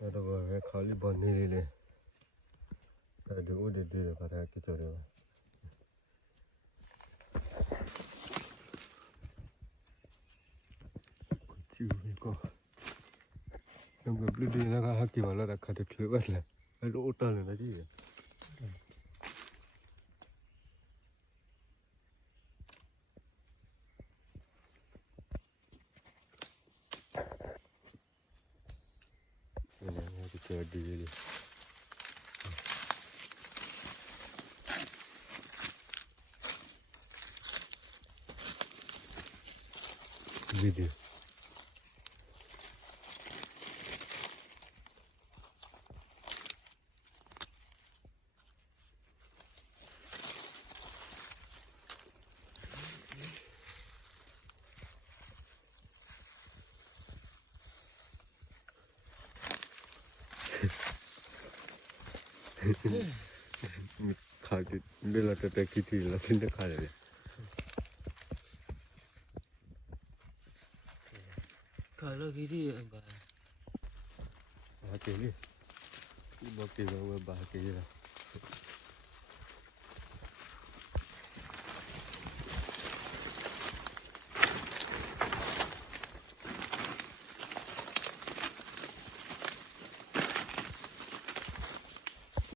Ada apa? Kali bani le. Ada udah dia pada kita dia. Cuci kau. Yang beli dia nak haki malah dah kade clever lah. Ada otak le lagi. Ini kita ada ni. Video. Kade bela tete kiti lah sini kade le. Kalau gini apa? Haki ni. Ibu kita bawa haki je lah.